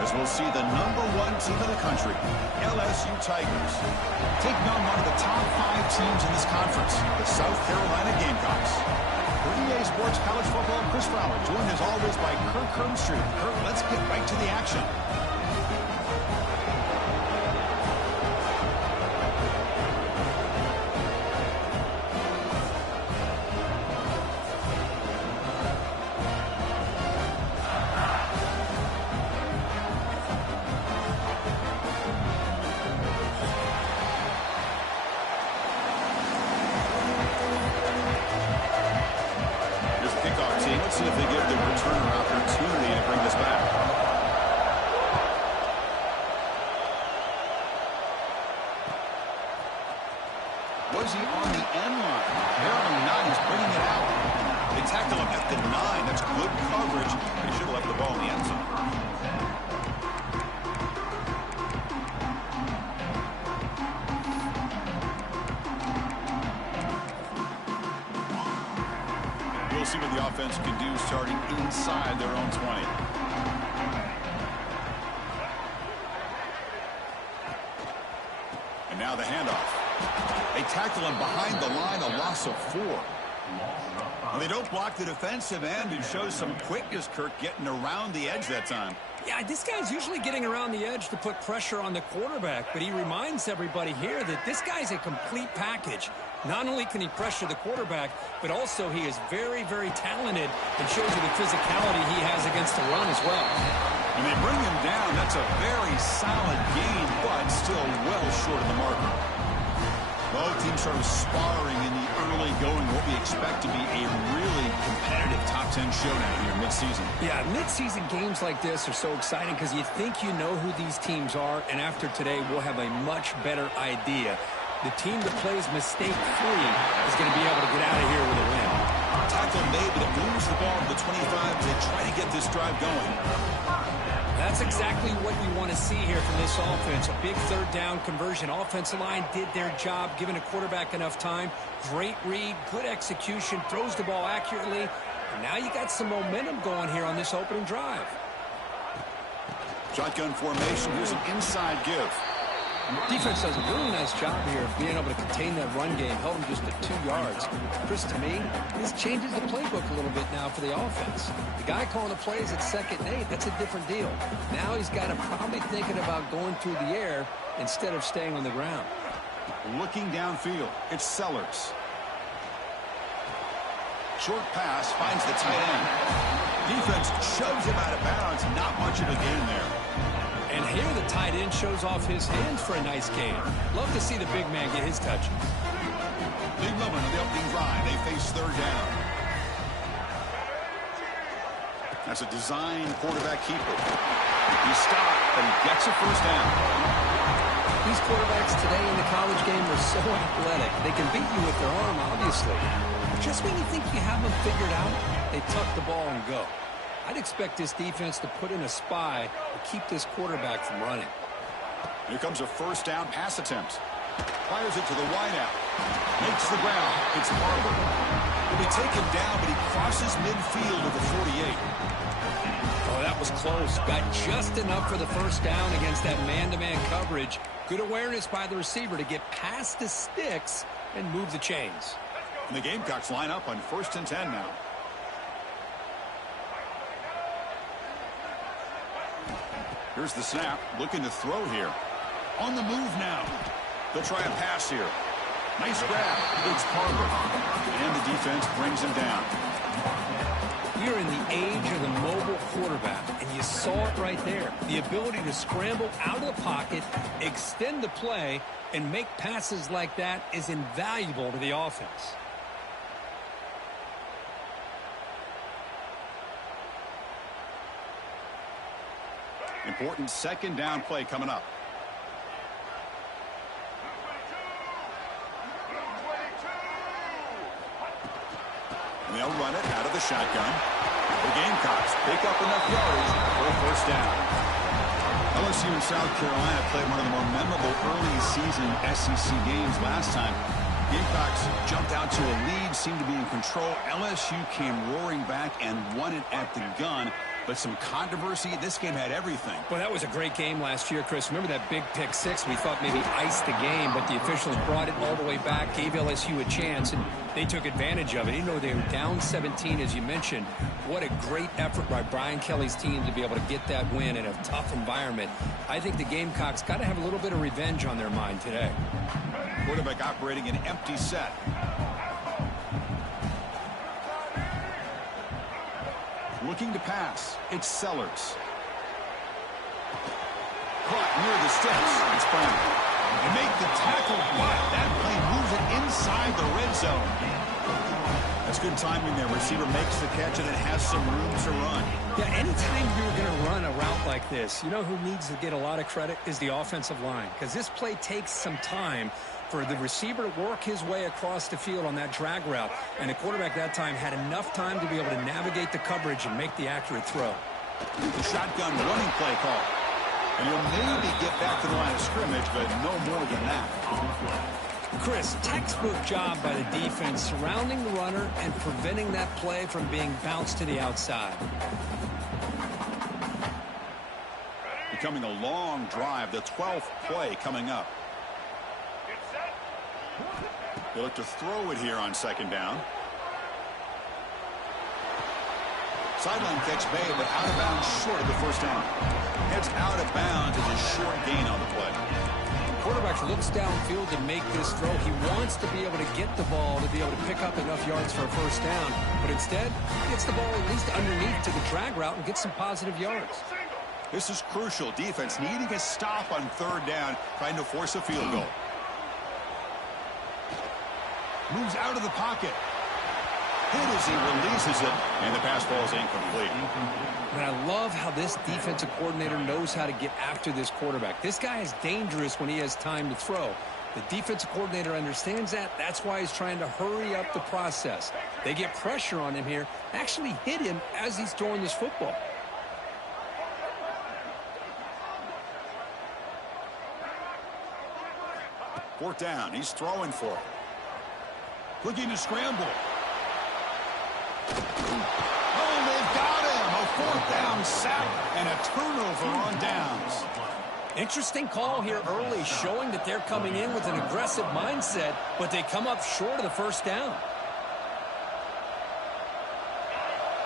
as we'll see the #1 team in the country, LSU Tigers, taking on one of the top 5 teams in this conference, the South Carolina Gamecocks. For EA Sports College Football, Chris Fowler, joined as always by Kirk Herbstreit. Kirk, let's get right to the action. Let's see if they give the returner opportunity to bring this back. Was he on the end line? Apparently not. He's bringing it out. They tackle him at the 9. That's good coverage. They should have left the ball in the end zone. We'll see what the offense can do starting inside their own 20. And now the handoff. They tackle him behind the line, a loss of 4. Well, they don't block the defensive end and show some quickness, Kirk, getting around the edge that time. Yeah, this guy's usually getting around the edge to put pressure on the quarterback, but he reminds everybody here that this guy's a complete package. Not only can he pressure the quarterback, but also he is very, very talented and shows you the physicality he has against the run as well. When they bring him down, that's a very solid gain, but still well short of the marker. Both teams sort of sparring in the early going, what we expect to be a really competitive top 10 showdown here mid-season. Yeah, mid-season games like this are so exciting because you think you know who these teams are, and after today we'll have a much better idea. The team that plays mistake-free is going to be able to get out of here with a win. Tackle made, but it moves the ball to the 25 as they try to get this drive going. That's exactly what you want to see here from this offense. A big third down conversion. Offensive line did their job, giving a quarterback enough time. Great read, good execution, throws the ball accurately. And now you got some momentum going here on this opening drive. Shotgun formation. Here's an inside give. Defense does a really nice job here of being able to contain that run game. Held him just at 2 yards. Chris, to me, this changes the playbook a little bit now for the offense. The guy calling the plays at 2nd and 8, that's a different deal. Now he's got to probably thinking about going through the air instead of staying on the ground. Looking downfield, it's Sellers. Short pass finds the tight end. Defense shoves him out of bounds. Not much of a gain there. And here the tight end shows off his hands for a nice gain. Love to see the big man get his touches. Big moment on the opening drive. They face 3rd down. That's a design quarterback keeper. He stopped, but he gets a 1st down. These quarterbacks today in the college game are so athletic. They can beat you with their arm, obviously. Just when you think you have them figured out, they tuck the ball and go. I'd expect this defense to put in a spy to keep this quarterback from running. Here comes a 1st down pass attempt. Fires it to the wideout. Makes the ground. It's Barber. He'll be taken down, but he crosses midfield at the 48. Oh, that was close. Got just enough for the 1st down against that man-to-man coverage. Good awareness by the receiver to get past the sticks and move the chains. And the Gamecocks line up on 1st and 10 now. Here's the snap, looking to throw here. On the move now. They'll try a pass here. Nice grab. It's Barber. And the defense brings him down. We're in the age of the mobile quarterback, and you saw it right there. The ability to scramble out of the pocket, extend the play, and make passes like that is invaluable to the offense. Important 2nd down play coming up. And they'll run it out of the shotgun. The Gamecocks pick up enough yards for a 1st down. LSU and South Carolina played one of the more memorable early season SEC games last time. Gamecocks jumped out to a lead, seemed to be in control. LSU came roaring back and won it at the gun. But some controversy. This game had everything. Well, that was a great game last year, Chris. Remember that big pick six? We thought maybe iced the game, but the officials brought it all the way back, gave LSU a chance, and they took advantage of it. Even though they were down 17, as you mentioned, what a great effort by Brian Kelly's team to be able to get that win in a tough environment. I think the Gamecocks got to have a little bit of revenge on their mind today. Quarterback operating an empty set. Looking to pass. It's Sellers. Caught near the sticks. It's Brown. They make the tackle, but that play moves it inside the red zone. That's good timing there. Receiver makes the catch and it has some room to run. Yeah, anytime you're going to run a route like this, you know who needs to get a lot of credit is the offensive line, because this play takes some time for the receiver to work his way across the field on that drag route. And the quarterback that time had enough time to be able to navigate the coverage and make the accurate throw. The shotgun running play call. And he'll maybe get back to the line of scrimmage, but no more than that. Chris, textbook job by the defense surrounding the runner and preventing that play from being bounced to the outside. Becoming a long drive, the 12th play coming up. They look to throw it here on second down. Sideline catch made, but out of bounds short of the first down. It's out of bounds as a short gain on the play. The quarterback looks downfield to make this throw. He wants to be able to get the ball to be able to pick up enough yards for a first down, but instead gets the ball at least underneath to the drag route and gets some positive yards. This is crucial. Defense needing a stop on third down, trying to force a field goal. Moves out of the pocket. Hit as he releases it, and the pass ball is incomplete. And I love how this defensive coordinator knows how to get after this quarterback. This guy is dangerous when he has time to throw. The defensive coordinator understands that. That's why he's trying to hurry up the process. They get pressure on him here, actually hit him as he's throwing this football. Fourth down. He's throwing for it. Looking to scramble. Oh, they've got him. A fourth down sack and a turnover on downs. Interesting call here early, showing that they're coming in with an aggressive mindset, but they come up short of the first down.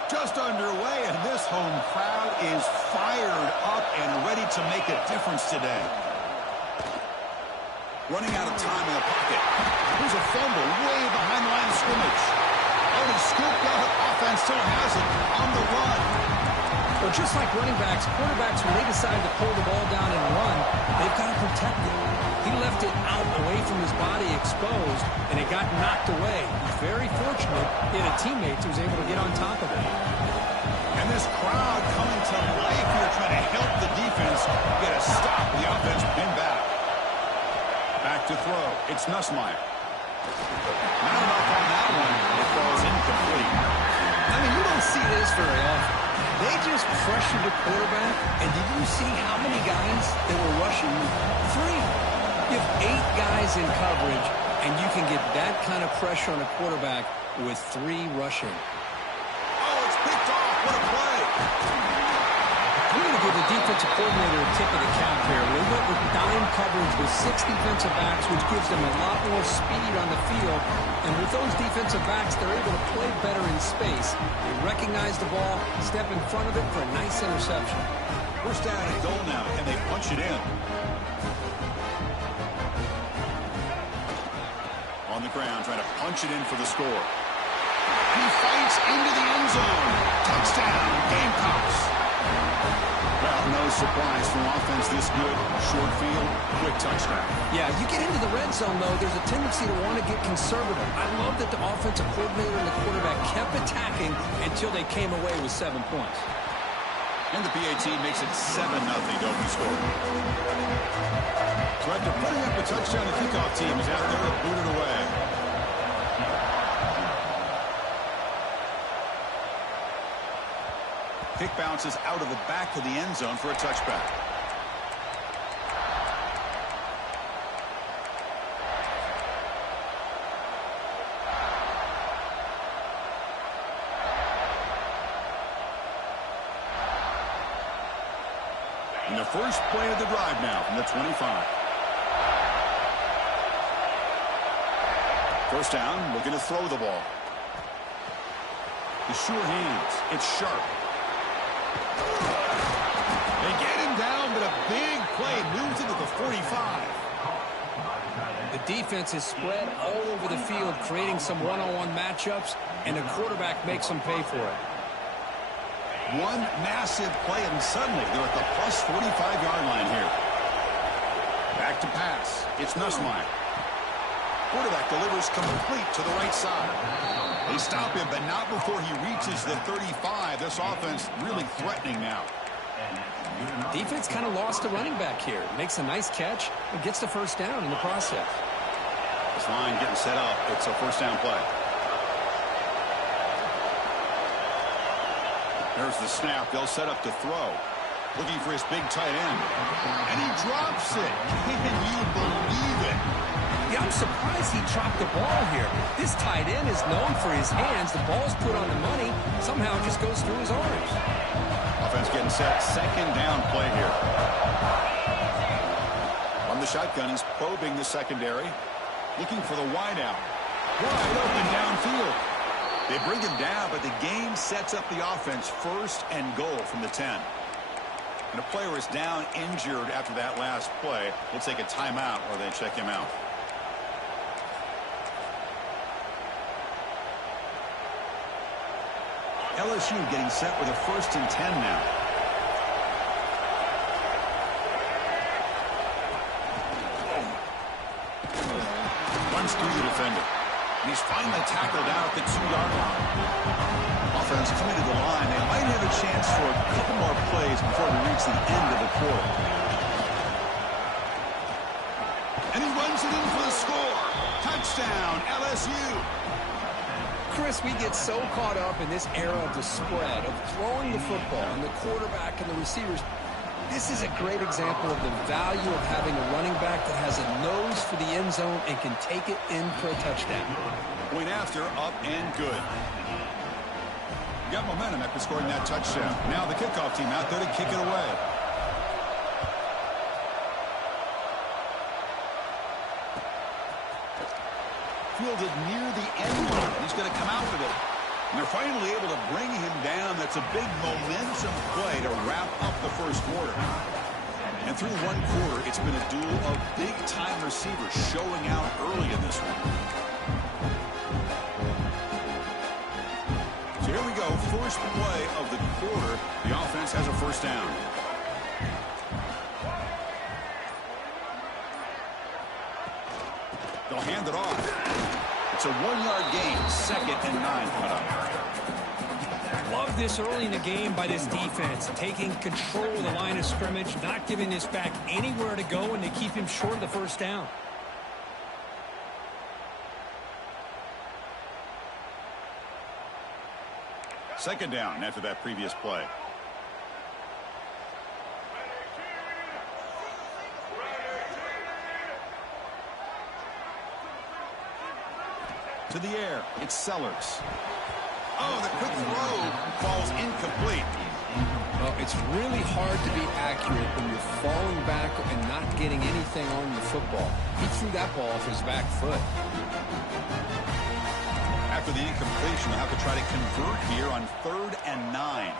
Just underway, and this home crowd is fired up and ready to make a difference today. Running out of time in the pocket. Here's a fumble way behind the line of scrimmage. Oh, he scooped up. Offense still has it on the run. Well, just like running backs, quarterbacks, when they decide to pull the ball down and run, they've got to protect it. He left it out away from his body exposed, and it got knocked away. He's very fortunate he had a teammate who was able to get on top of it. And this crowd coming to life here, trying to help the defense get a stop. The offense pinned back. Back to throw. It's Nussmeier. Not enough on that one. It falls incomplete. I mean, you don't see this very often. They just pressured the quarterback, and did you see how many guys that were rushing? 3. You have 8 guys in coverage, and you can get that kind of pressure on a quarterback with 3 rushing. Oh, it's picked off. What a play. I'm going to give the defensive coordinator a tip of the cap here. They went with dime coverage with 6 defensive backs, which gives them a lot more speed on the field. And with those defensive backs, they're able to play better in space. They recognize the ball, step in front of it for a nice interception. First down and goal now, and they punch it in. On the ground, trying to punch it in for the score. He fights into the end zone. Touchdown, Gamecocks. Well, no surprise from offense this good. Short field, quick touchdown. Yeah, you get into the red zone, though, there's a tendency to want to get conservative. I love that the offensive coordinator and the quarterback kept attacking until they came away with 7 points. And the PAT makes it 7-0 to open score. So after putting up a touchdown, the kickoff team is out there to boot it away. Kick bounces out of the back of the end zone for a touchback. And the first play of the drive now from the 25. First down, looking to throw the ball. The sure hands. It's sharp. They get him down, but a big play moves into the 45. The defense is spread all over the field, creating some one-on-one matchups, and the quarterback makes them pay for it. One massive play, and suddenly they're at the plus 45-yard line here. Back to pass. It's Nussmeier. Quarterback delivers complete to the right side. They stop him, but not before he reaches the 35. This offense really threatening now. Defense kind of lost the running back here. Makes a nice catch and gets the first down in the process. This line getting set up. It's a first down play. There's the snap. They'll set up to throw. Looking for his big tight end. And he drops it. Can you believe it? Yeah, I'm surprised he dropped the ball here. This tight end is known for his hands. The ball's put on the money. Somehow it just goes through his arms. Offense getting set. Second down play here. On the shotgun, he's probing the secondary. Looking for the wideout. Wide open downfield. They bring him down, but the game sets up the offense first and goal from the 10. And a player is down injured after that last play. We'll take a timeout or they check him out. LSU getting set with a 1st and 10 now. Runs through the defender. And he's finally tackled out at the 2-yard line. Offense coming to the line. They might have a chance for a couple more plays before we reach the end of the quarter. And he runs it in for the score. Touchdown, LSU. Chris, we get so caught up in this era of the spread, of throwing the football, and the quarterback and the receivers. This is a great example of the value of having a running back that has a nose for the end zone and can take it in for a touchdown. Point after, up and good. Got momentum after scoring that touchdown. Now the kickoff team out there to kick it away. Fielded near the end line. He's going to come out with it. And they're finally able to bring him down. That's a big momentum play to wrap up the first quarter. And through one quarter, it's been a duel of big-time receivers showing out early in this one. So here we go. First play of the quarter. The offense has a first down. They'll hand it off. It's a 1-yard gain. 2nd and 9 cut up. Love this early in the game by this defense. Taking control of the line of scrimmage, not giving this back anywhere to go, and to keep him short of the first down. Second down after that previous play. To the air, it's Sellers. Oh, the quick throw falls incomplete. Well, it's really hard to be accurate when you're falling back and not getting anything on the football. He threw that ball off his back foot. After the incompletion, they'll have to try to convert here on 3rd and 9.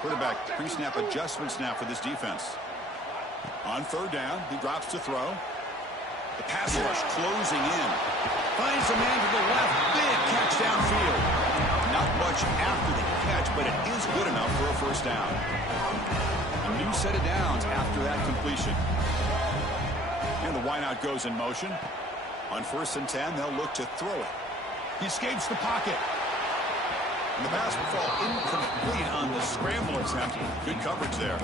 Quarterback pre-snap adjustments now for this defense. On 3rd down, he drops to throw. The pass rush closing in. Finds a man to the left. Big catch downfield. Not much after the catch, but it is good enough for a first down. A new set of downs after that completion. And the wideout goes in motion. On 1st and 10, they'll look to throw it. He escapes the pocket. And the pass will fall incomplete on the scramble attempt. Good coverage there.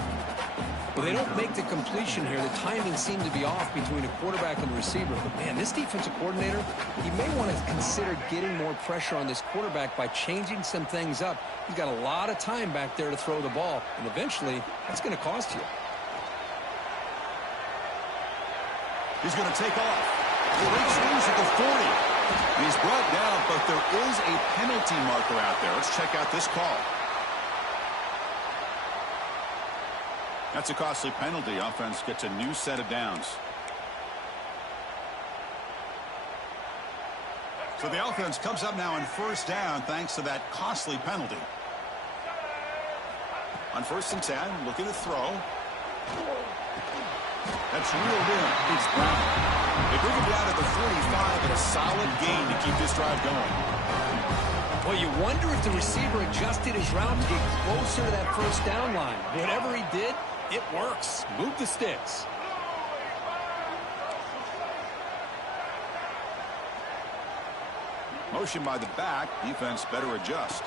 Well, they don't make the completion here. The timing seemed to be off between a quarterback and the receiver. But, man, this defensive coordinator, he may want to consider getting more pressure on this quarterback by changing some things up. He's got a lot of time back there to throw the ball, and eventually that's going to cost you. He's going to take off. He breaks loose at the 40. And he's brought down, but there is a penalty marker out there. Let's check out this call. That's a costly penalty. Offense gets a new set of downs. So the offense comes up now on first down thanks to that costly penalty. On 1st and 10, looking to throw. That's reeled in. It's Brown. They bring him down at the 45 and a solid gain to keep this drive going. Well, you wonder if the receiver adjusted his route to get closer to that first down line. Whatever he did, it works. Move the sticks. Motion by the back. Defense better adjust.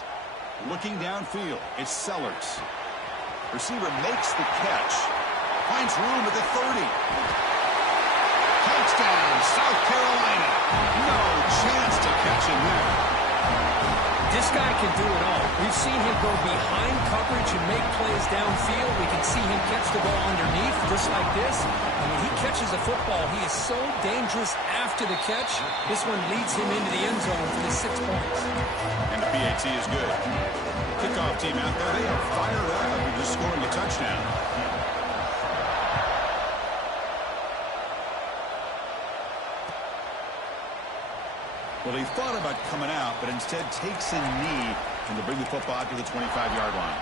Looking downfield. It's Sellers. Receiver makes the catch. Finds room at the 30. Touchdown, South Carolina. No chance to catch him there. This guy can do it all. We've seen him go behind coverage and make plays downfield. We can see him catch the ball underneath, just like this. And when he catches the football, he is so dangerous after the catch. This one leads him into the end zone for the 6 points. And the PAT is good. Kickoff team out there, they are fired up after just scoring a touchdown. Well, he thought about coming out, but instead takes a knee and to bring the football to the 25-yard line.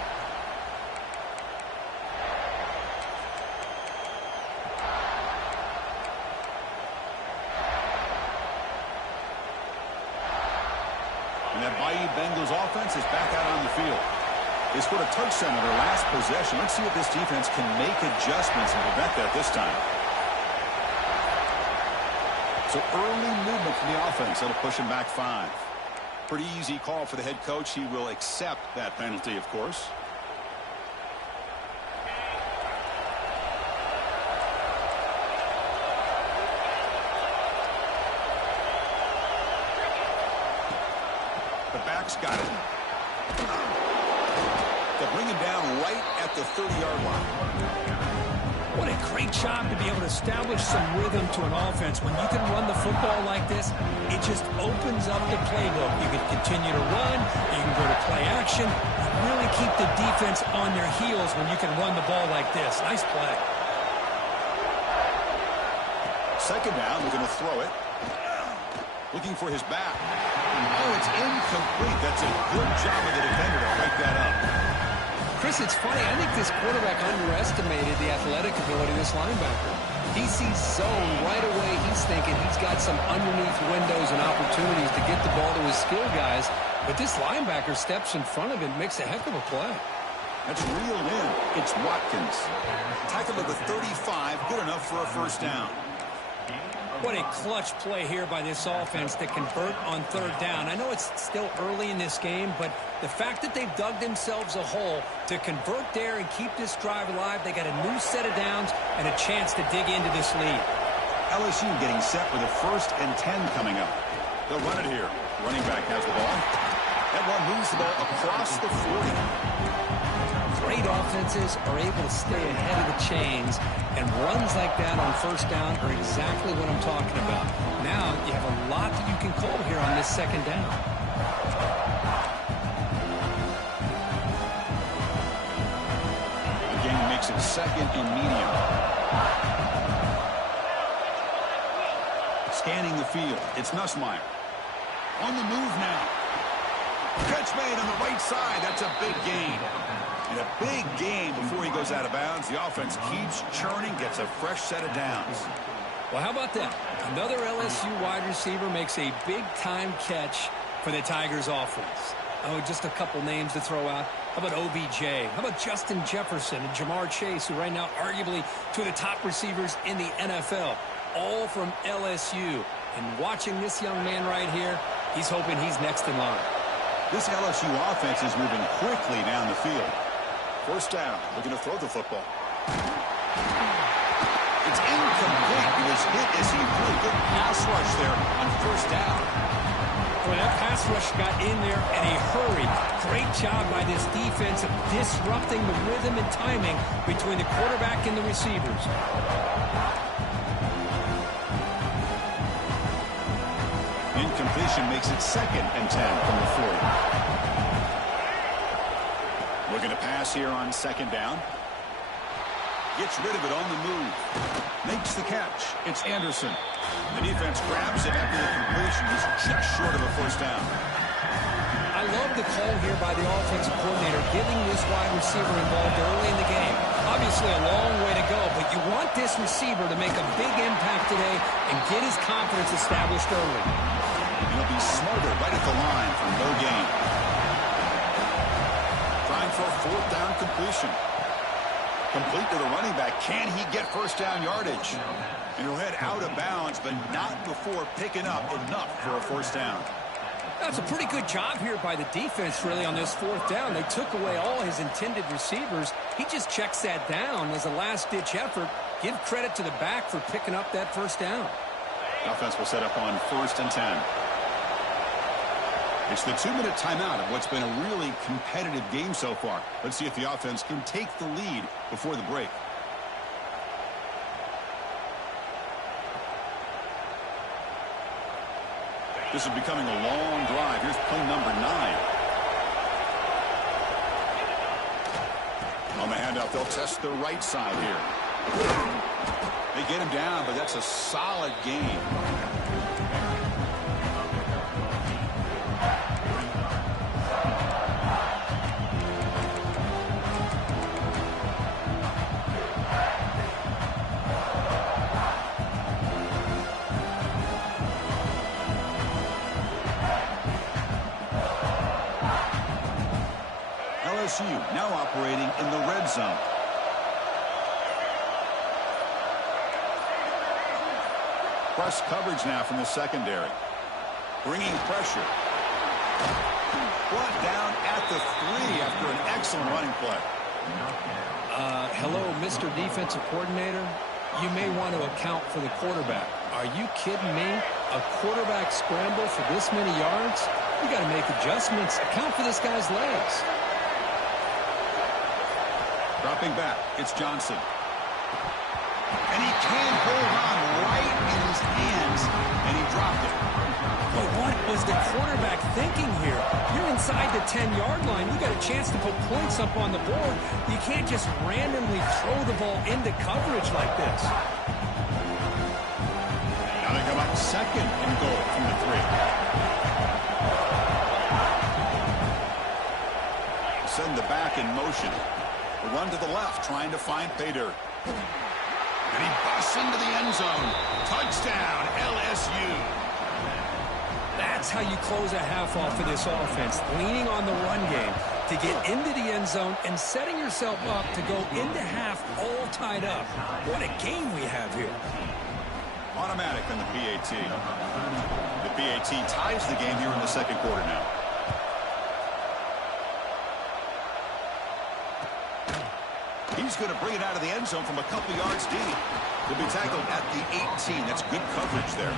And that Bayou Bengals offense is back out on the field. They scored a touchdown in their last possession. Let's see if this defense can make adjustments and prevent that this time. So early movement from the offense. That'll push him back 5. Pretty easy call for the head coach. He will accept that penalty, of course. The back's got it. They'll bring him down right at the 30-yard line. What a great job to be able to establish some rhythm to an offense. When you can run the football like this, it just opens up the playbook. You can continue to run, you can go to play action, and really keep the defense on their heels when you can run the ball like this. Nice play. Second down, we're going to throw it. Looking for his back. Oh, it's incomplete. That's a good job of the defender to break that up. Chris, it's funny. I think this quarterback underestimated the athletic ability of this linebacker. He sees zone right away. He's thinking he's got some underneath windows and opportunities to get the ball to his skill guys. But this linebacker steps in front of him, makes a heck of a play. That's reeled in. It's Watkins. Tackle at the 35, good enough for a first down. What a clutch play here by this offense to convert on third down. I know it's still early in this game, but the fact that they've dug themselves a hole to convert there and keep this drive alive, they got a new set of downs and a chance to dig into this lead. LSU getting set with a 1st and 10 coming up. They'll run it here. Running back has the ball. That one moves the ball across the 40. Great offenses are able to stay ahead of the chains, and runs like that on first down are exactly what I'm talking about. Now you have a lot that you can call here on this second down. The game makes it 2nd and medium. Scanning the field. It's Nussmeier. On the move now. Catch made on the right side. That's a big gain. And a big gain before he goes out of bounds. The offense keeps churning, gets a fresh set of downs. Well, how about that? Another LSU wide receiver makes a big-time catch for the Tigers offense. Oh, just a couple names to throw out. How about OBJ? How about Justin Jefferson and Jamar Chase, who right now arguably two of the top receivers in the NFL, all from LSU. And watching this young man right here, he's hoping he's next in line. This LSU offense is moving quickly down the field. First down, looking to throw the football. It's incomplete. He was hit as he threw a good pass rush there on first down. Well, that pass rush got in there in a hurry. Great job by this defense of disrupting the rhythm and timing between the quarterback and the receivers. Incompletion makes it 2nd and 10 from the 40. Looking to pass here on second down. Gets rid of it on the move. Makes the catch. It's Anderson. The defense grabs it after the completion. He's just short of a first down. I love the call here by the offensive coordinator, getting this wide receiver involved early in the game. Obviously a long way to go, but you want this receiver to make a big impact today and get his confidence established early. He'll be smarter right at the line for no gain. Trying for a fourth down completion. Complete to the running back. Can he get first down yardage? And he'll head out of bounds, but not before picking up enough for a first down. That's a pretty good job here by the defense, really, on this fourth down. They took away all his intended receivers. He just checks that down as a last-ditch effort. Give credit to the back for picking up that first down. Offense will set up on 1st and 10. It's the 2-minute timeout of what's been a really competitive game so far. Let's see if the offense can take the lead before the break. This is becoming a long drive. Here's play number 9. On the handoff, they'll test the right side here. They get him down, but that's a solid gain. LSU now operating in the red zone. Press coverage now from the secondary. Bringing pressure. Brought down at the 3 after an excellent running play. Hello, Mr. Defensive Coordinator. You may want to account for the quarterback. Are you kidding me? A quarterback scramble for this many yards? You got to make adjustments. Account for this guy's legs. Dropping back, it's Johnson. And he can't hold on right in his hands, and he dropped it. But what was the quarterback thinking here? You're inside the 10-yard line. You got a chance to put points up on the board. You can't just randomly throw the ball into coverage like this. Now they come up 2nd and goal from the 3. Send the back in motion. A run to the left, trying to find pay dirt. And he busts into the end zone. Touchdown, LSU. That's how you close a half off of this offense, leaning on the run game to get into the end zone and setting yourself up to go into half all tied up. What a game we have here. Automatic on the PAT. The PAT ties the game here in the 2nd quarter now. He's going to bring it out of the end zone from a couple yards deep. He'll be tackled at the 18. That's good coverage there.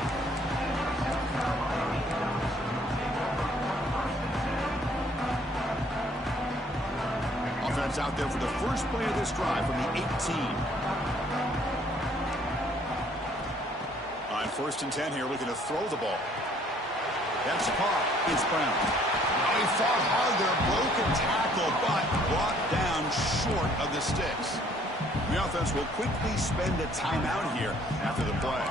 Offense out there for the first play of this drive from the 18. On 1st and 10 here, looking to throw the ball. That's caught. It's Brown. He fought hard there, broken tackle, but brought down short of the sticks. The offense will quickly spend a timeout here after the play.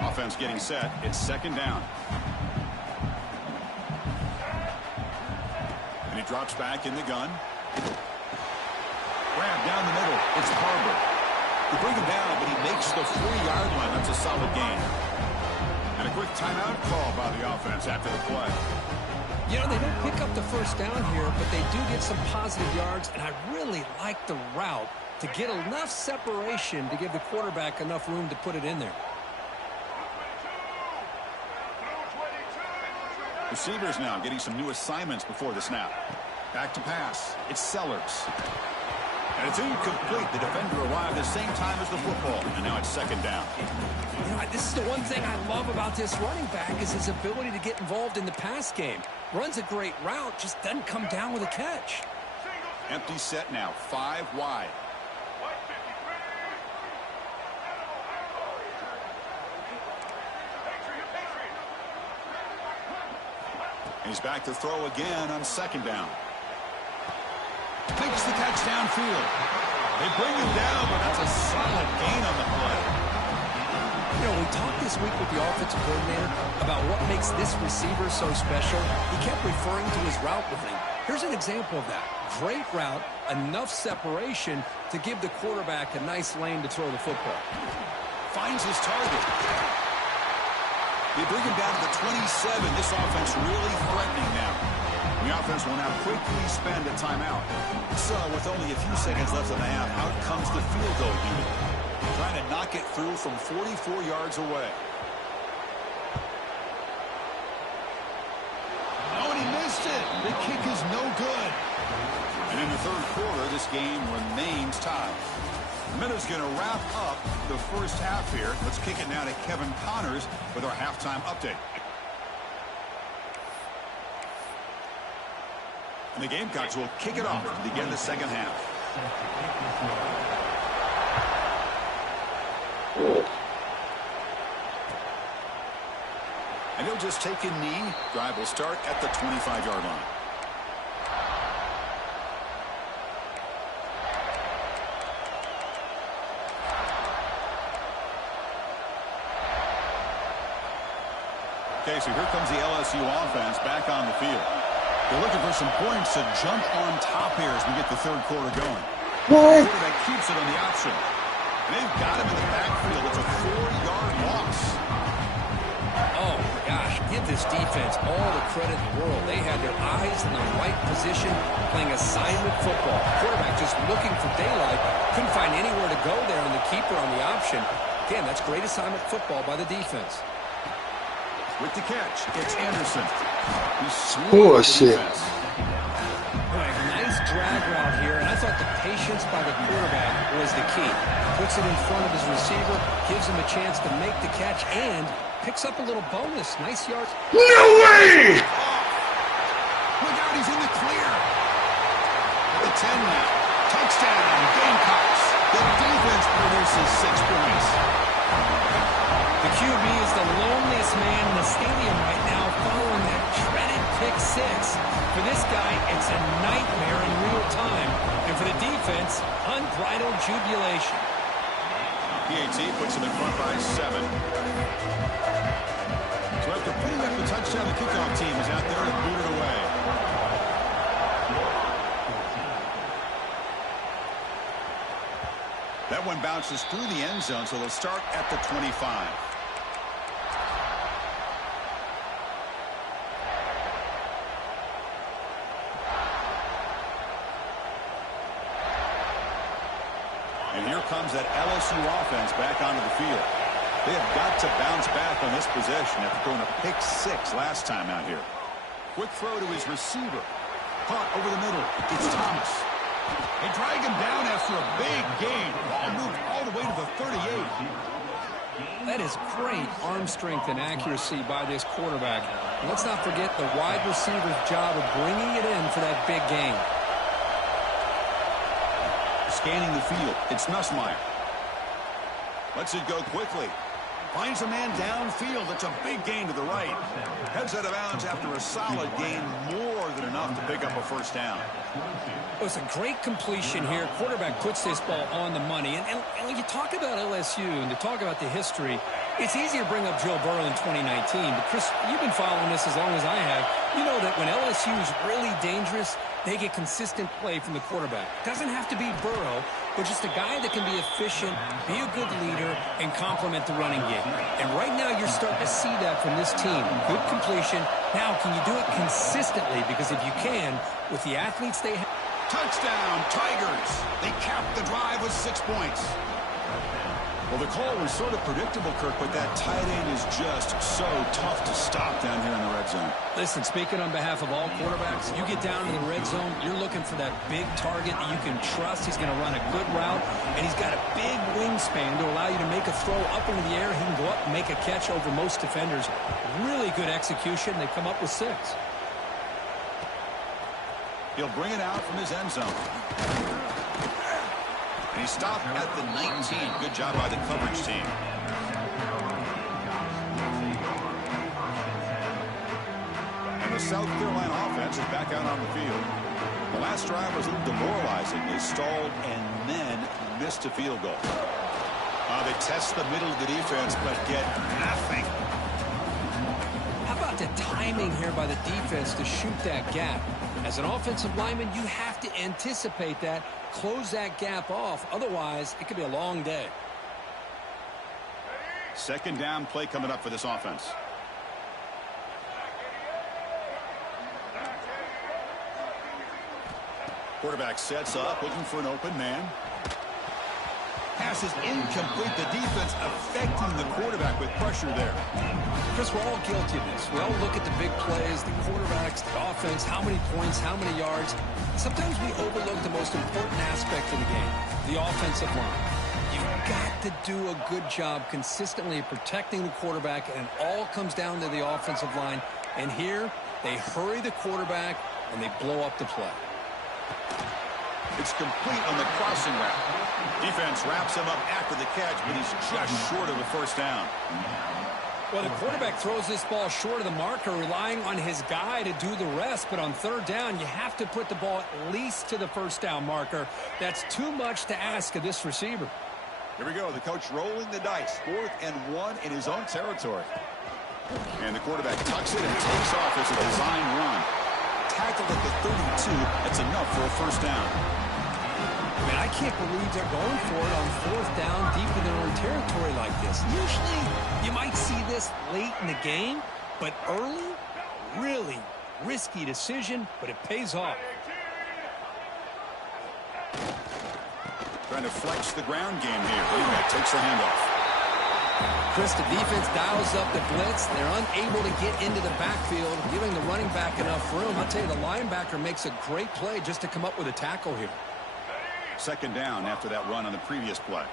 Offense getting set. It's 2nd down. He drops back in the gun. Grab down the middle. It's Barber. They bring him down, but he makes the 3-yard line. That's a solid gain. And a quick timeout call by the offense after the play. You know, they don't pick up the first down here, but they do get some positive yards, and I really like the route to get enough separation to give the quarterback enough room to put it in there. Receivers now getting some new assignments before the snap. Back to pass. It's Sellers. And it's incomplete. The defender arrived the same time as the football. And now it's 2nd down. You know, this is the one thing I love about this running back is his ability to get involved in the pass game. Runs a great route, just doesn't come down with a catch. Empty set now. 5 wide. He's back to throw again on second down. Makes the catch downfield. They bring him down, but that's a solid gain on the play. You know, we talked this week with the offensive coordinator about what makes this receiver so special. He kept referring to his route running. Here's an example of that. Great route, enough separation to give the quarterback a nice lane to throw the football. Finds his target. They bring him down to the 27. This offense really threatening now. The offense will now quickly spend a timeout. So with only a few seconds left in the half, out comes the field goal unit. Trying to knock it through from 44 yards away. Oh, and he missed it. The kick is no good. And in the third quarter, this game remains tied. Minutes going to wrap up the first half here. Let's kick it now to Kevin Connors with our halftime update. And the Gamecocks will kick it off to begin the second half. And he'll just take a knee. Drive will start at the 25-yard line. Okay, so here comes the LSU offense back on the field. They're looking for some points to jump on top here as we get the third quarter going. What? That keeps it on the option. And they've got him in the backfield. It's a 4-yard loss. Oh, my gosh. Give this defense all the credit in the world. They had their eyes in the right position, playing assignment football. Quarterback just looking for daylight. Couldn't find anywhere to go there, and the keeper on the option. Again, that's great assignment football by the defense. With the catch, it's Anderson. Bullshit. Nice drag route here, and I thought the patience by the quarterback was the key. Puts it in front of his receiver, gives him a chance to make the catch, and picks up a little bonus. Nice yards. No way! Look out, he's in the clear. At the 10 now. Touchdown, Gamecocks. The defense produces 6 points. The QB is the loneliest man in the stadium right now following that dreaded pick six. For this guy, it's a nightmare in real time. And for the defense, unbridled jubilation. PAT puts him in front by 7. So after putting up the touchdown, the kickoff team is out there to boot it away. That one bounces through the end zone, so they'll start at the 25. And here comes that LSU offense back onto the field. They have got to bounce back on this possession after throwing a pick 6 last time out here. Quick throw to his receiver. Caught over the middle. It's Thomas. They drag him down after a big gain. Ball moved all the way to the 38. That is great arm strength and accuracy by this quarterback. And let's not forget the wide receiver's job of bringing it in for that big gain. Scanning the field, it's Nussmeier. Lets it go quickly. Finds a man downfield. That's a big gain to the right. Heads out of bounds after a solid gain, more than enough to pick up a first down. It was a great completion here. Quarterback puts this ball on the money. And when you talk about LSU and to talk about the history, it's easy to bring up Joe Burrow in 2019. But, Chris, you've been following this as long as I have. You know that when LSU is really dangerous, they get consistent play from the quarterback. Doesn't have to be Burrow, but just a guy that can be efficient, be a good leader, and complement the running game. And right now you're starting to see that from this team. Good completion. Now, can you do it consistently? Because if you can, with the athletes they have. Touchdown, Tigers. They capped the drive with 6 points. Well, the call was sort of predictable, Kirk, but that tight end is just so tough to stop down here in the red zone. Listen, speaking on behalf of all quarterbacks, you get down to the red zone, you're looking for that big target that you can trust. He's going to run a good route, and he's got a big wingspan to allow you to make a throw up into the air. He can go up and make a catch over most defenders. Really good execution. They come up with 6. He'll bring it out from his end zone. And he stopped at the 19. Good job by the coverage team. And the South Carolina offense is back out on the field. The last drive was a little demoralizing. They stalled and then missed a field goal. They test the middle of the defense, but get nothing. How about the timing here by the defense to shoot that gap? As an offensive lineman, you have to anticipate that, close that gap off. Otherwise, it could be a long day. Second down play coming up for this offense. Quarterback sets up, looking for an open man. Pass is incomplete. The defense affecting the quarterback with pressure there. Chris, we're all guilty of this. We all look at the big plays, the quarterbacks, the offense, how many points, how many yards. Sometimes we overlook the most important aspect of the game, the offensive line. You've got to do a good job consistently protecting the quarterback, and it all comes down to the offensive line. And here, they hurry the quarterback, and they blow up the play. It's complete on the crossing route. Defense wraps him up after the catch, but he's just short of a first down. Well, the quarterback throws this ball short of the marker, relying on his guy to do the rest. But on third down, you have to put the ball at least to the first down marker. That's too much to ask of this receiver. Here we go. The coach rolling the dice. 4th and 1 in his own territory. And the quarterback tucks it and takes off as a design run. Tackled at the 32. That's enough for a first down. I mean, I can't believe they're going for it on 4th down deep in their own territory like this. Usually, you might see this late in the game, but early, really risky decision, but it pays off. Trying to flex the ground game here. That takes the handoff. Chris, the defense dials up the blitz. They're unable to get into the backfield, giving the running back enough room. I'll tell you, the linebacker makes a great play just to come up with a tackle here. Second down after that run on the previous play.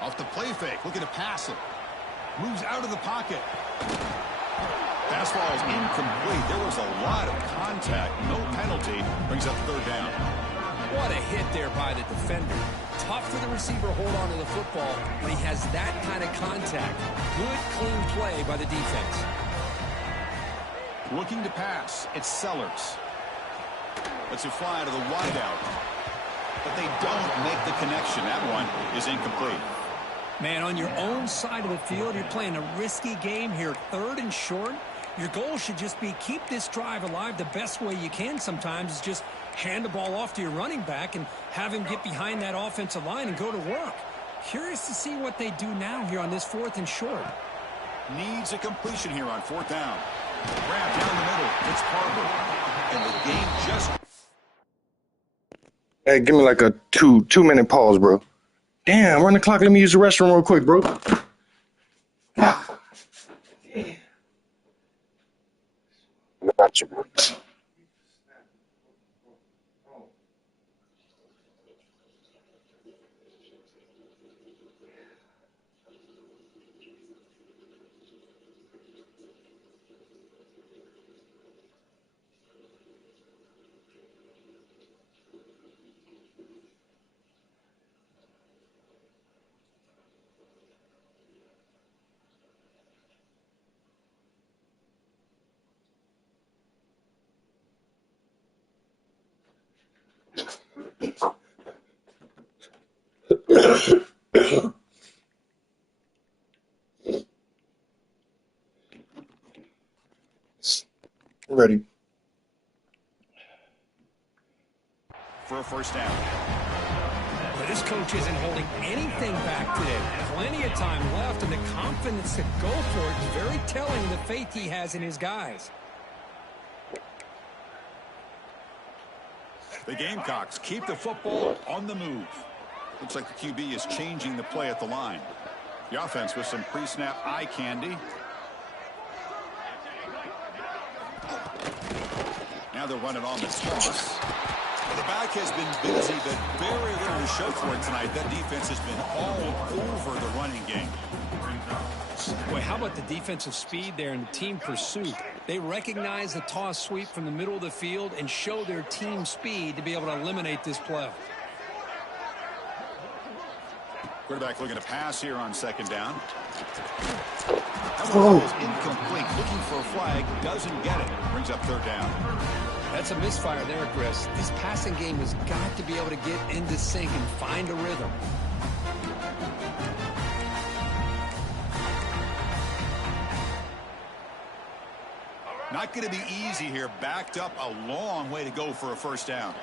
Off the play fake, looking to pass it. Moves out of the pocket. Pass ball is incomplete. There was a lot of contact. No penalty. Brings up third down. What a hit there by the defender. Tough for the receiver to hold on to the football, but he has that kind of contact. Good, clean play by the defense. Looking to pass. It's Sellers. Lets it fly to the wideout. But they don't make the connection. That one is incomplete. Man, on your own side of the field, you're playing a risky game here. 3rd and short. Your goal should just be keep this drive alive the best way you can sometimes is just hand the ball off to your running back and have him get behind that offensive line and go to work. Curious to see what they do now here on this 4th and short. Needs a completion here on 4th down. Grab down the middle. It's Barber. And the game just... Hey, give me like a two-minute pause, bro. Damn, run the clock. Let me use the restroom real quick, bro. Gotcha, bro. Ready. For a first down. But this coach isn't holding anything back today. Plenty of time left, and the confidence to go for it is very telling of the faith he has in his guys. The Gamecocks keep the football on the move. Looks like the QB is changing the play at the line. The offense with some pre-snap eye candy. Now they'll run it on the toss. Well, the back has been busy, but very little to show for it tonight. That defense has been all over the running game. Boy, how about the defensive speed there and the team pursuit? They recognize the toss sweep from the middle of the field and show their team speed to be able to eliminate this play. Quarterback looking to pass here on second down. That one is incomplete. Looking for a flag. Doesn't get it. Brings up third down. That's a misfire there, Chris. This passing game has got to be able to get into sync and find a rhythm. Not going to be easy here. Backed up a long way to go for a first down.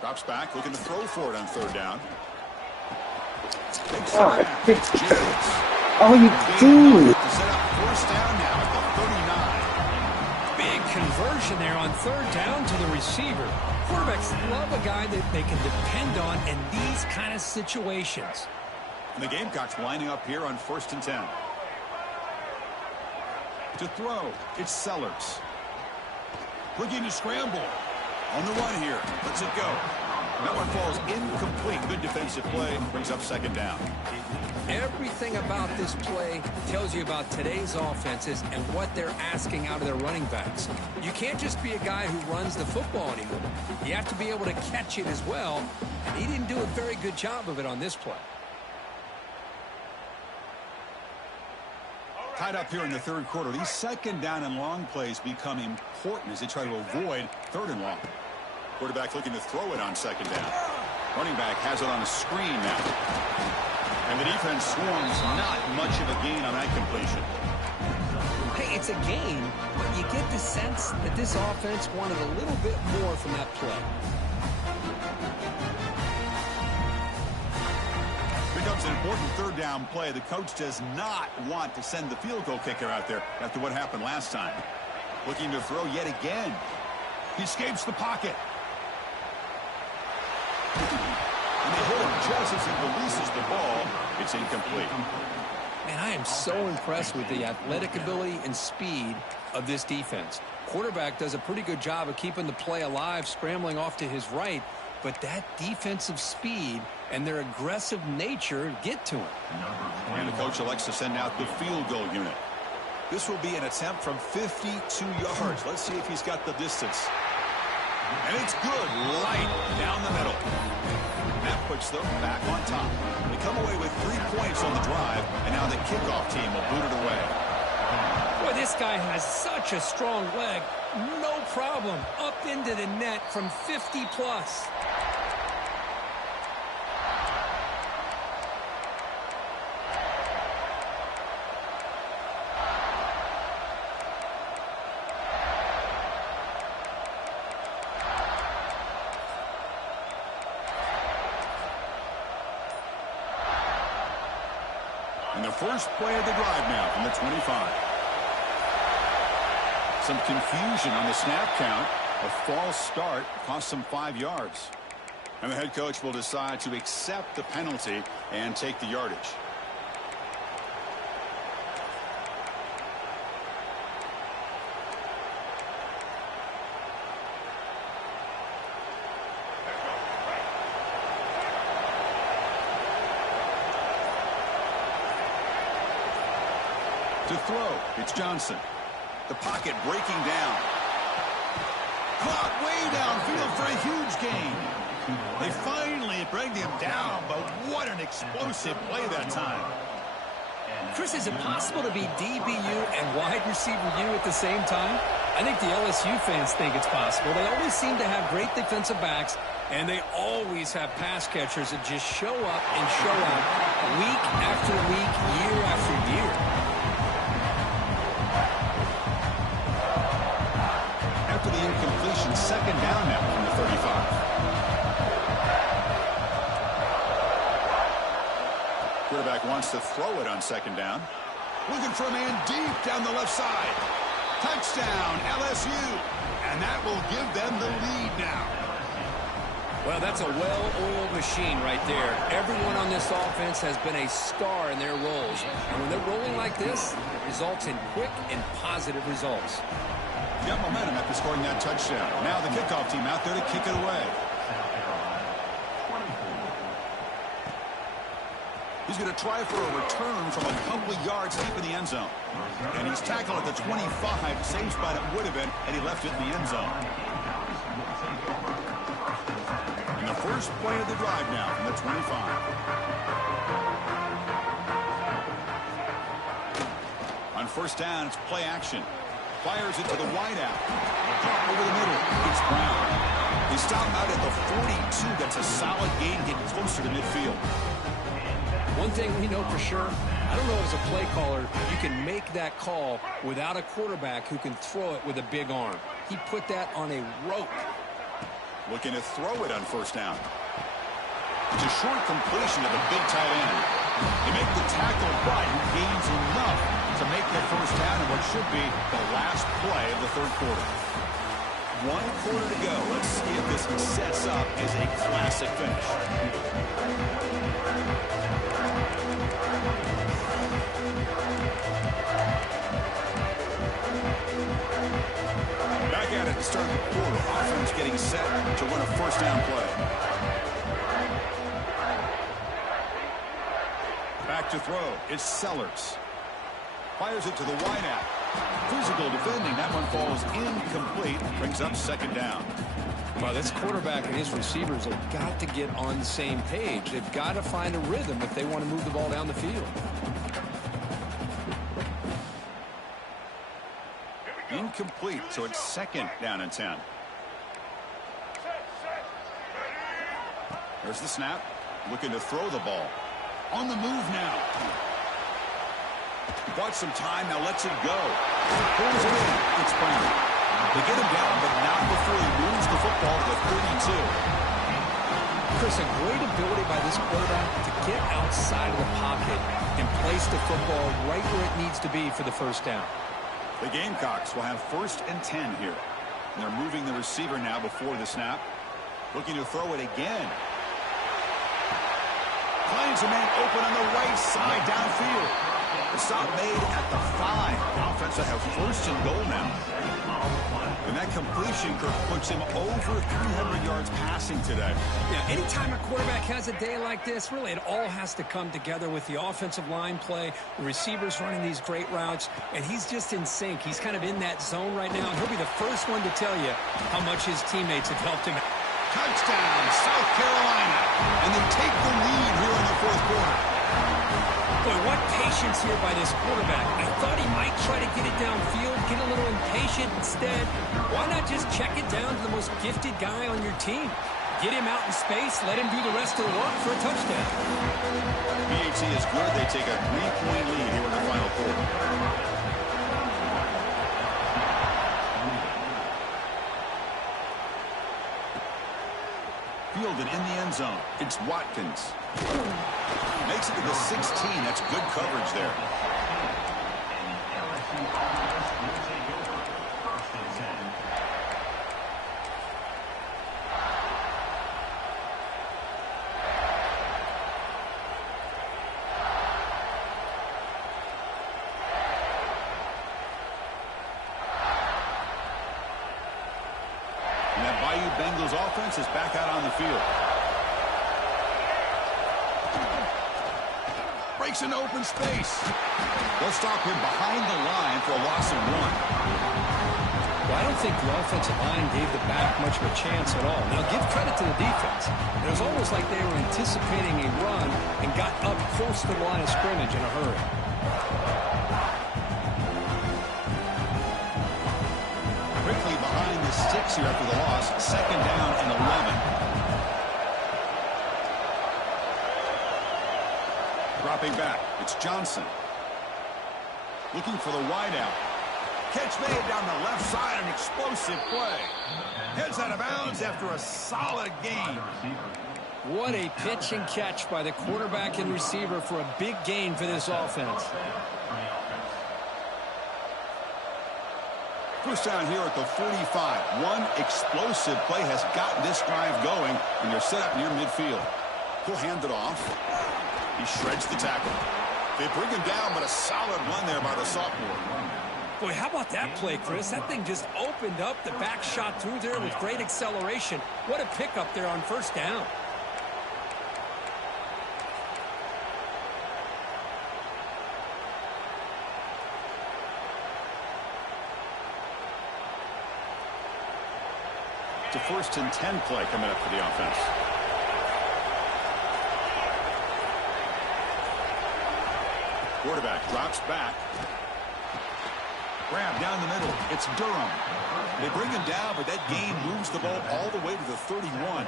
Drops back, looking to throw for it on third down. Oh, you do. To set up first down now at the 39. Big conversion there on third down to the receiver. Quarterbacks love a guy that they can depend on in these kind of situations. And the Gamecocks lining up here on 1st and 10. To throw, it's Sellers. Looking to scramble. On the run here. Lets it go. That one falls incomplete. Good defensive play. Brings up second down. Everything about this play tells you about today's offenses and what they're asking out of their running backs. You can't just be a guy who runs the football anymore. You have to be able to catch it as well, and he didn't do a very good job of it on this play. Tied up here in the third quarter. These second down and long plays become important as they try to avoid third and long. Quarterback looking to throw it on second down. Running back has it on a screen now. And the defense swarms. Not much of a gain on that completion. Hey, it's a gain, but you get the sense that this offense wanted a little bit more from that play. Becomes an important third down play. The coach does not want to send the field goal kicker out there after what happened last time. Looking to throw yet again. He escapes the pocket. And they hit him just as he releases the ball. It's incomplete. Man, I am so impressed with the athletic ability and speed of this defense. Quarterback does a pretty good job of keeping the play alive, scrambling off to his right, but that defensive speed and their aggressive nature get to him. And the coach elects to send out the field goal unit. This will be an attempt from 52 yards. Let's see if he's got the distance. And it's good, right down the middle. That puts them back on top. They come away with 3 points on the drive, and now the kickoff team will boot it away. Boy, this guy has such a strong leg. No problem. Up into the net from 50 plus. And the first play of the drive now from the 25. Some confusion on the snap count. A false start cost them 5 yards. And the head coach will decide to accept the penalty and take the yardage. To throw, it's Johnson. The pocket breaking down. Caught way downfield for a huge gain. They finally bring him down, but what an explosive play that time. Chris, is it possible to be DBU and wide receiver U at the same time? I think the LSU fans think it's possible. They always seem to have great defensive backs, and they always have pass catchers that just show up and show out week after week, year after year. After the incompletion, second down now from the 35. Quarterback wants to throw it on second down. Looking for a man deep down the left side. Touchdown, LSU. And that will give them the lead now. Well, that's a well-oiled machine right there. Everyone on this offense has been a star in their roles. And when they're rolling like this, it results in quick and positive results. Got momentum after scoring that touchdown. Now the kickoff team out there to kick it away. He's going to try for a return from a couple of yards deep in the end zone. And he's tackled at the 25. Same spot it would have been, and he left it in the end zone. And the First play of the drive now from the 25. On first down, it's play action. Fires it to the wide out. Drop over the middle. It's Brown. They stop him out at the 42. That's a solid gain, getting closer to midfield. One thing we know for sure, I don't know as a play caller, you can make that call without a quarterback who can throw it with a big arm. He put that on a rope. Looking to throw it on first down. It's a short completion to the big tight end. They make the tackle, but he gains enough to make the first down in what should be the last play of the third quarter. 1 quarter to go. Let's see if this sets up as a classic finish. Back at it to start the quarter. Offense getting set to run a first down play. Back to throw. It's Sellers. Fires it to the wideout. Physical defending. That one falls incomplete. Brings up second down. Well, this quarterback and his receivers have got to get on the same page. They've got to find a rhythm if they want to move the ball down the field. Incomplete, so it's second down and 10. There's the snap. Looking to throw the ball. On the move now. Bought some time, now lets it go. Pulls it in. It's Brown. They get him down, but not before he moves the football to the 32. Chris, a great ability by this quarterback to get outside of the pocket and place the football right where it needs to be for the first down. The Gamecocks will have first and 10 here. And they're moving the receiver now before the snap. Looking to throw it again. Finds a man open on the right side downfield. The stop made at the 5. The offense will have first and goal now. And that completion, Kirk, puts him over 300 yards passing today. Yeah, anytime a quarterback has a day like this, really it all has to come together with the offensive line play, the receivers running these great routes, and he's just in sync. He's kind of in that zone right now, and he'll be the first one to tell you how much his teammates have helped him. Touchdown, South Carolina. And they take the lead here in the fourth quarter. Boy, what patience here by this quarterback. I thought he might try to get it downfield, get a little impatient. Instead, why not just check it down to the most gifted guy on your team? Get him out in space, let him do the rest of the work for a touchdown. BAT is good. They take a 3-point lead here in the final quarter. Fielded in the end zone. It's Watkins. Makes it to the 16. That's good coverage there. And that Bayou Bengals offense is back out on the field. Breaks into open space. They'll stop him behind the line for a loss of 1. Well, I don't think the offensive line gave the back much of a chance at all. Now, give credit to the defense. It was almost like they were anticipating a run and got up close to the line of scrimmage in a hurry. Quickly behind the sticks here after the loss. Second down and 11. Dropping back, it's Johnson. Looking for the wideout. Catch made down the left side, an explosive play. Heads out of bounds after a solid gain. What a pitch and catch by the quarterback and receiver for a big gain for this offense. First down here at the 45. One explosive play has gotten this drive going, and they're set up near midfield. He'll hand it off. He shreds the tackle. They bring him down, but a solid run there by the sophomore. Boy, how about that play, Chris? That thing just opened up. The back shot through there with great acceleration. What a pickup there on first down. It's a first and 10 play coming up for the offense. Quarterback drops back. Grab down the middle. It's Durham. They bring him down, but that gain moves the ball all the way to the 31.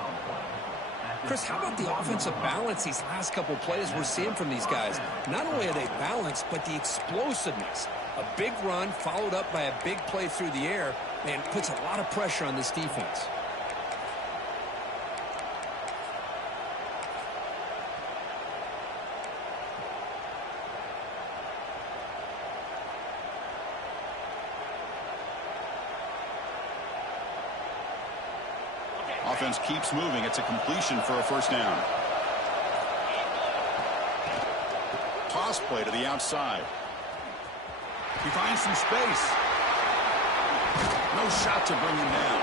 Chris, how about the offensive balance these last couple plays we're seeing from these guys? Not only are they balanced, but the explosiveness. A big run followed up by a big play through the air, and puts a lot of pressure on this defense. Offense keeps moving. It's a completion for a first down. Toss play to the outside. He finds some space. No shot to bring him down.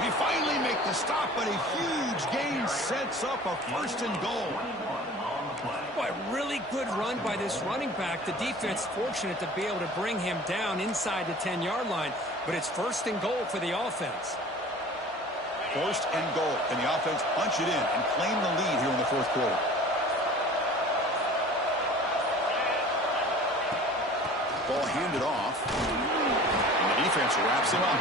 They finally make the stop, but a huge gain sets up a first and goal. Boy, really good run by this running back. The defense fortunate to be able to bring him down inside the 10-yard line, but it's first and goal for the offense. First and goal. Can the offense punch it in and claim the lead here in the fourth quarter? Ball handed off. And the defense wraps him up.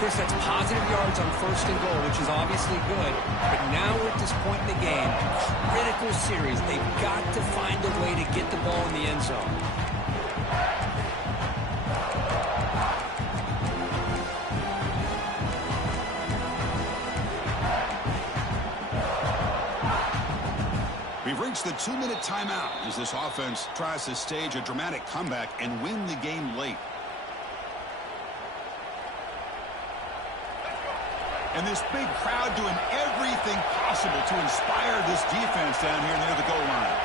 Chris, that's positive yards on first and goal, which is obviously good. But now at this point in the game, critical series. They've got to find a way to get the ball in the end zone. We've reached the 2-minute timeout as this offense tries to stage a dramatic comeback and win the game late. And this big crowd doing everything possible to inspire this defense down here near the goal line.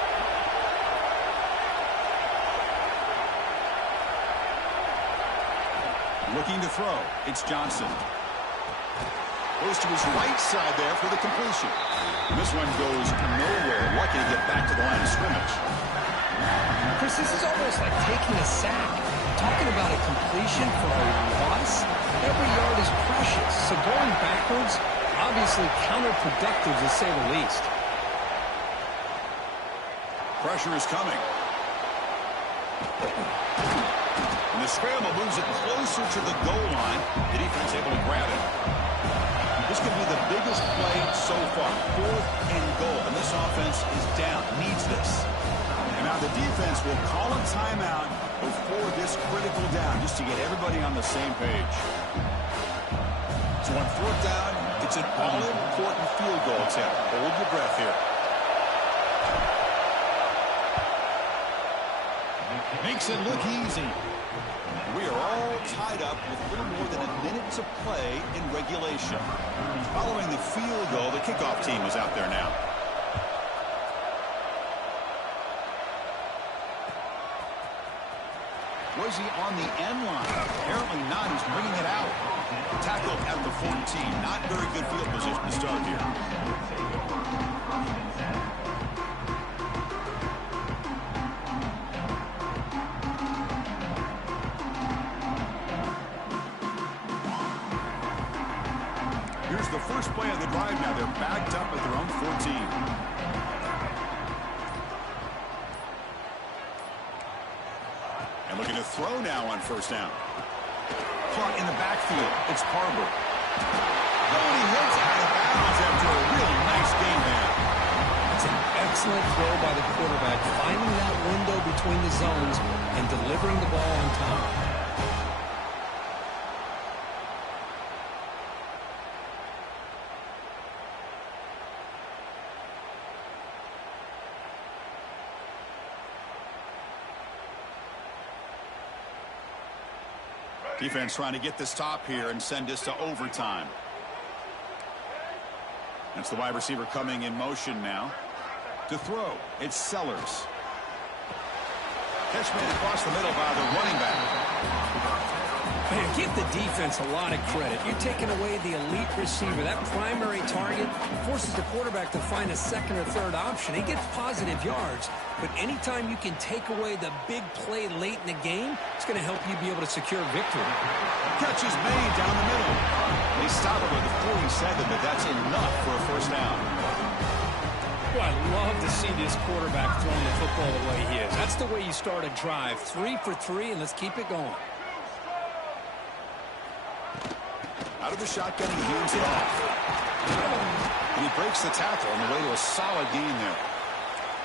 Looking to throw. It's Johnson. Goes to his right side there for the completion. This one goes nowhere. Lucky to get back to the line of scrimmage. Chris, this is almost like taking a sack. Talking about a completion for a loss, every yard is precious. So going backwards, obviously counterproductive to say the least. Pressure is coming. And the scramble moves it closer to the goal line. The defense able to grab it. This could be the biggest play so far. 4th and goal. And this offense is down. Needs this. And now the defense will call a timeout before this critical down, just to get everybody on the same page. So on 4th down, it's an all-important field goal attempt. Hold your breath here. Makes it look easy. We are all tied up with a little more than a minute to play in regulation. Following the field goal, the kickoff team is out there now. Was he on the end line? Apparently not. He's bringing it out. Tackled at the 14. Not very good field position to start here. Here's the first play of the drive now. They're backed up at their own 14. And looking to throw now on first down. Caught in the backfield. It's Barber. Oh, and he hits out of bounds after a really nice game there. It's an excellent throw by the quarterback, finding that window between the zones and delivering the ball on time. Defense trying to get the stop here and send this to overtime. That's the wide receiver coming in motion now. To throw, it's Sellers. Catch made across the middle by the running back. Man, give the defense a lot of credit. You're taking away the elite receiver. That primary target forces the quarterback to find a second or third option. He gets positive yards, but anytime you can take away the big play late in the game, it's going to help you be able to secure victory. Catch is made down the middle. They stop him at the 47, but that's enough for a first down. Well, I love to see this quarterback throwing the football the way he is. That's the way you start a drive. 3 for 3, and let's keep it going. Out of the shotgun, he hands it off. And he breaks the tackle on the way to a solid gain there.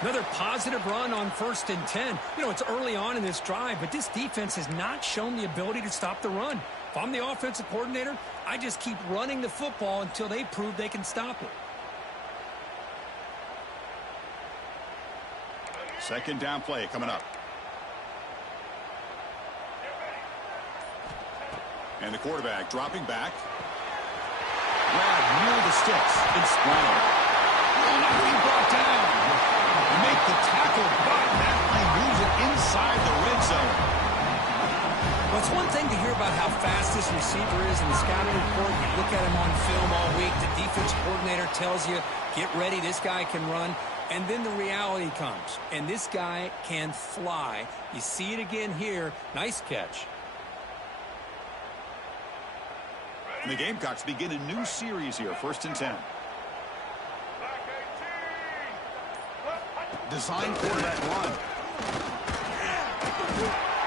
Another positive run on 1st and 10. You know, it's early on in this drive, but this defense has not shown the ability to stop the run. If I'm the offensive coordinator, I just keep running the football until they prove they can stop it. Second down play coming up. And the quarterback dropping back. Grab near the sticks. It's Brown. Will not be brought down. They make the tackle, but that play moves it inside the red zone. Well, it's one thing to hear about how fast this receiver is in the scouting report. You look at him on film all week. The defense coordinator tells you, get ready, this guy can run. And then the reality comes, and this guy can fly. You see it again here. Nice catch. And the Gamecocks begin a new series here, 1st and 10. Designed quarterback run.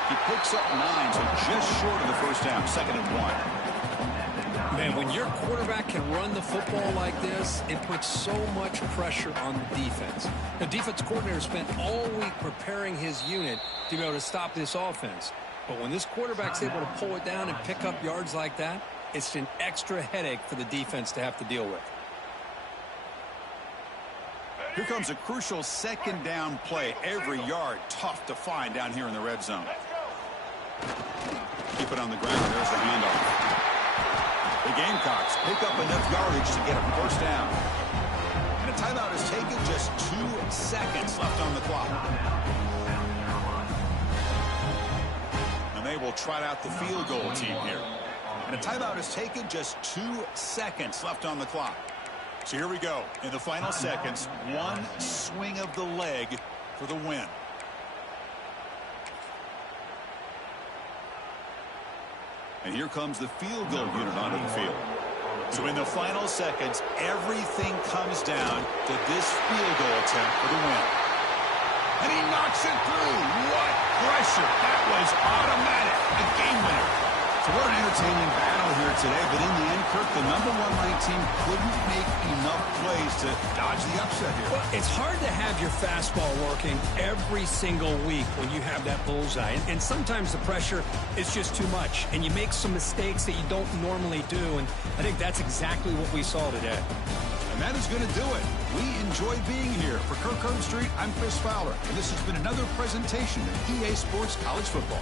He picks up 9, so just short of the first down, 2nd and 1. Man, when your quarterback can run the football like this, it puts so much pressure on the defense. The defense coordinator spent all week preparing his unit to be able to stop this offense. But when this quarterback's able to pull it down and pick up yards like that, it's an extra headache for the defense to have to deal with. Here comes a crucial 2nd down play. Every yard tough to find down here in the red zone. Keep it on the ground. There's the handoff. The Gamecocks pick up enough yardage to get a 1st down. And a timeout is taken. Just 2 seconds left on the clock. And they will trot out the field goal team here. And a timeout is taken. Just 2 seconds left on the clock. So here we go. In the final seconds, one swing of the leg for the win. And here comes the field goal unit onto the field. So in the final seconds, everything comes down to this field goal attempt for the win. And he knocks it through. What pressure. That was automatic. A game winner. So what an entertaining battle here today. But in the end, Kirk, the #1 ranked team couldn't make enough plays to dodge the upset here. Well, it's hard to have your fastball working every single week when you have that bullseye. And sometimes the pressure is just too much. And you make some mistakes that you don't normally do. And I think that's exactly what we saw today. And that is going to do it. We enjoy being here. For Kirk Herbstreit, I'm Chris Fowler. And this has been another presentation of EA Sports College Football.